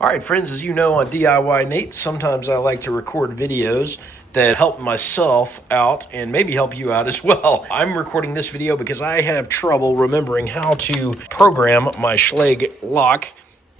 All right, friends, as you know on DIYNate, sometimes I like to record videos that help myself out and maybe help you out as well. I'm recording this video because I have trouble remembering how to program my Schlage lock.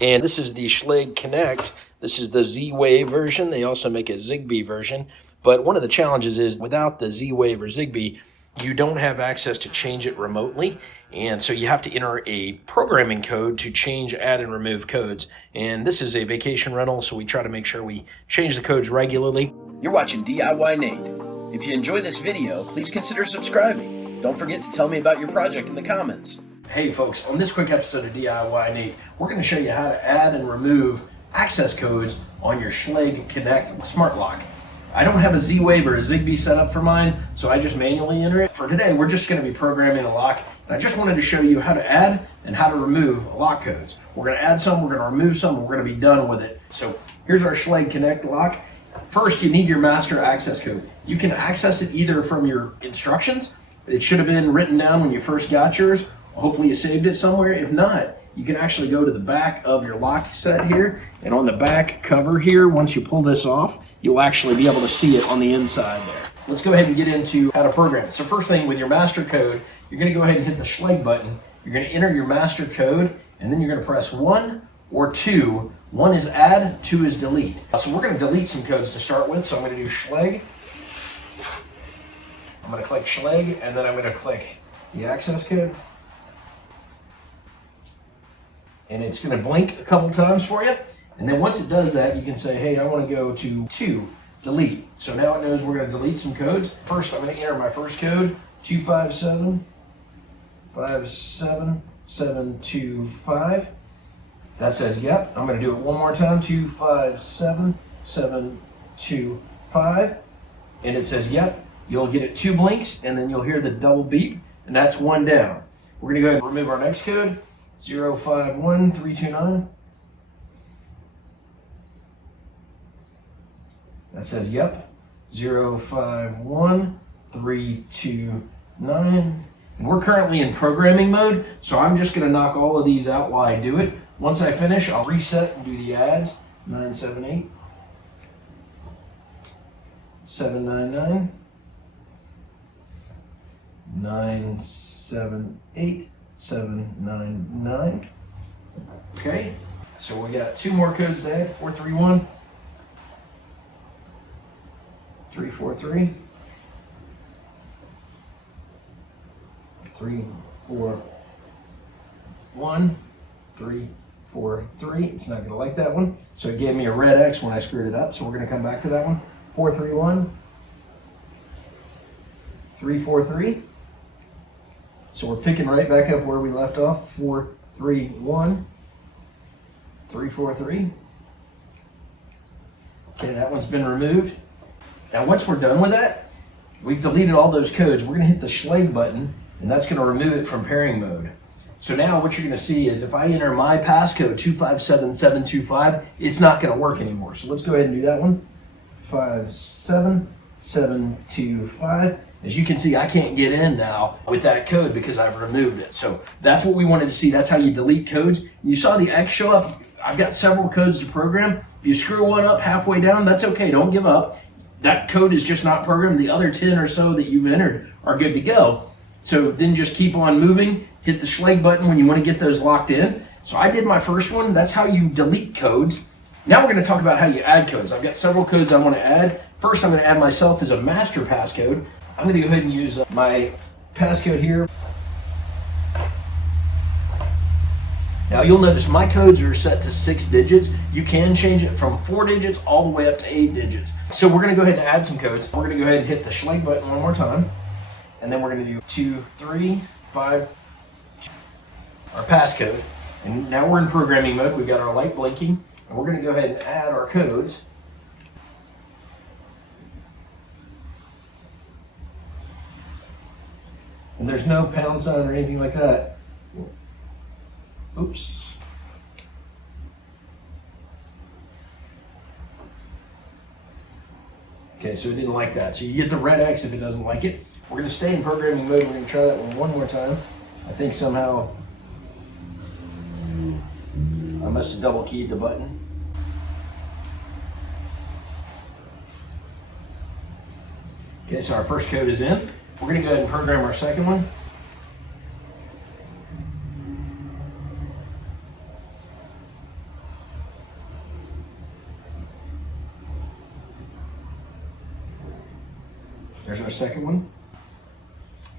And this is the Schlage Connect. This is the Z-Wave version. They also make a Zigbee version. But one of the challenges is without the Z-Wave or Zigbee, you don't have access to change it remotely. And so you have to enter a programming code to change, add, and remove codes. And this is a vacation rental, so we try to make sure we change the codes regularly. You're watching DIYNate. If you enjoy this video, please consider subscribing. Don't forget to tell me about your project in the comments. Hey folks, on this quick episode of DIYNate, we're going to show you how to add and remove access codes on your Schlage Connect smart lock. I don't have a Z-Wave or a Zigbee set up for mine, so I just manually enter it. For today, we're just going to be programming a lock, and I just wanted to show you how to add and how to remove lock codes. We're going to add some, we're going to remove some, and we're going to be done with it. So here's our Schlage Connect lock. First, you need your master access code. You can access it either from your instructions. It should have been written down when you first got yours. Hopefully you saved it somewhere. If not, you can actually go to the back of your lock set here, and on the back cover here, once you pull this off, you'll actually be able to see it on the inside there. Let's go ahead and get into how to program it. So first thing, with your master code, you're going to go ahead and hit the Schlage button. You're going to enter your master code, and then you're going to press 1 or 2. 1 is add, 2 is delete. So we're going to delete some codes to start with. So I'm going to do Schlage. I'm going to click Schlage, and then I'm going to click the access code. And it's going to blink a couple times for you. And then once it does that, you can say, hey, I want to go to 2, delete. So now it knows we're going to delete some codes. First, I'm going to enter my first code, 25757725. That says yep. I'm going to do it one more time, 257725. And it says yep. You'll get it 2 blinks, and then you'll hear the double beep, and that's 1 down. We're going to go ahead and remove our next code, 051329. That says yep, 051329. And we're currently in programming mode, so I'm just going to knock all of these out while I do it. Once I finish, I'll reset and do the adds. 978, 799, 978, 799. Okay, so we got 2 more codes to add, 431. 343, 341, 343. It's not going to like that one, so it gave me a red X when I screwed it up. So we're going to come back to that one. 431, 343. So we're picking right back up where we left off. 431, 343. Okay, that one's been removed. Now once we're done with that, we've deleted all those codes. We're going to hit the Schlage button, and that's going to remove it from pairing mode. So now what you're going to see is if I enter my passcode 257725, it's not going to work anymore. So let's go ahead and do that one. 57725. As you can see, I can't get in now with that code because I've removed it. So that's what we wanted to see. That's how you delete codes. You saw the X show up. I've got several codes to program. If you screw one up halfway down, that's okay. Don't give up. That code is just not programmed. The other 10 or so that you've entered are good to go. So then just keep on moving. Hit the Schlage button when you want to get those locked in. So I did my first one. That's how you delete codes. Now we're going to talk about how you add codes. I've got several codes I want to add. First, I'm going to add myself as a master passcode. I'm going to go ahead and use my passcode here. Now you'll notice my codes are set to 6 digits. You can change it from 4 digits all the way up to 8 digits. So we're going to go ahead and add some codes. We're going to go ahead and hit the Schlage button one more time. And then we're going to do 235, our passcode. And now we're in programming mode. We've got our light blinking. And we're going to go ahead and add our codes. And there's no pound sign or anything like that. Oops. Okay, so it didn't like that. So you get the red X if it doesn't like it. We're going to stay in programming mode. We're going to try that one more time. I think somehow I must have double keyed the button. Okay, so our first code is in. We're going to go ahead and program our second one. There's our second one.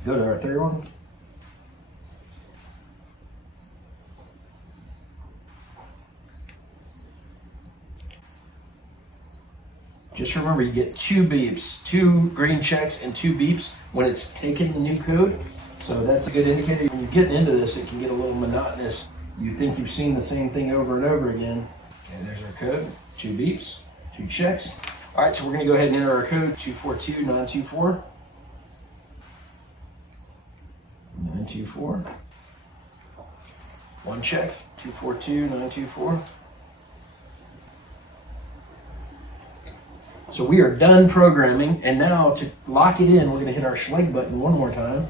Go to our third one. Just remember, you get 2 beeps, 2 green checks and 2 beeps when it's taking the new code. So that's a good indicator. When you're getting into this, it can get a little monotonous. You think you've seen the same thing over and over again. Okay, there's our code, 2 beeps, 2 checks. All right, so we're gonna go ahead and enter our code, 242924. 924. 1 check, 242924. So we are done programming, and now to lock it in, we're gonna hit our Schlage button one more time,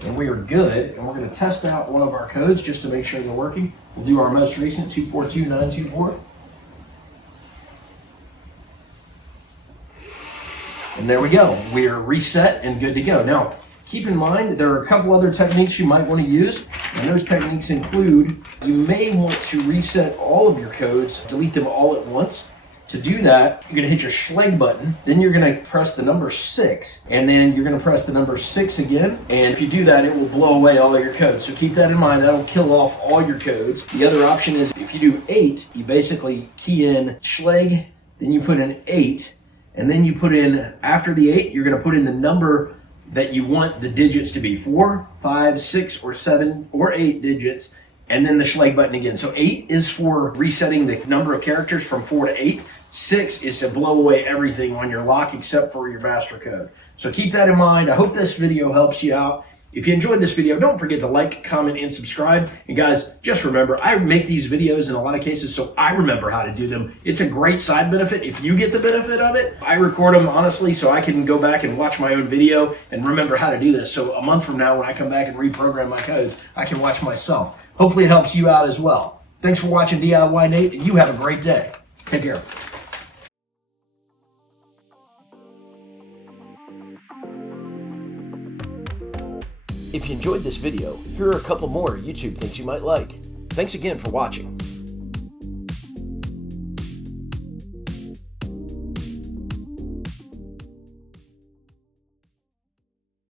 and we are good, and we're gonna test out one of our codes just to make sure they're working. We'll do our most recent, 242924. And there we go. We are reset and good to go. Now, keep in mind that there are a couple other techniques you might want to use, and those techniques include, you may want to reset all of your codes, delete them all at once. To do that, you're gonna hit your Schlage button, then you're gonna press the number 6, and then you're gonna press the number 6 again, and if you do that, it will blow away all your codes. So keep that in mind, that'll kill off all your codes. The other option is, if you do 8, you basically key in Schlage, then you put in 8, and then you put in, after the 8, you're gonna put in the number that you want the digits to be, 4, 5, 6, or 7, or 8 digits, and then the Schlage button again. So 8 is for resetting the number of characters from 4 to 8. 6 is to blow away everything on your lock except for your master code. So keep that in mind. I hope this video helps you out. If you enjoyed this video, don't forget to like, comment, and subscribe. And guys, just remember, I make these videos in a lot of cases so I remember how to do them. It's a great side benefit if you get the benefit of it. I record them honestly so I can go back and watch my own video and remember how to do this. So a month from now when I come back and reprogram my codes, I can watch myself. Hopefully it helps you out as well. Thanks for watching DIYNate, and you have a great day. Take care. If you enjoyed this video, here are a couple more YouTube things you might like. Thanks again for watching.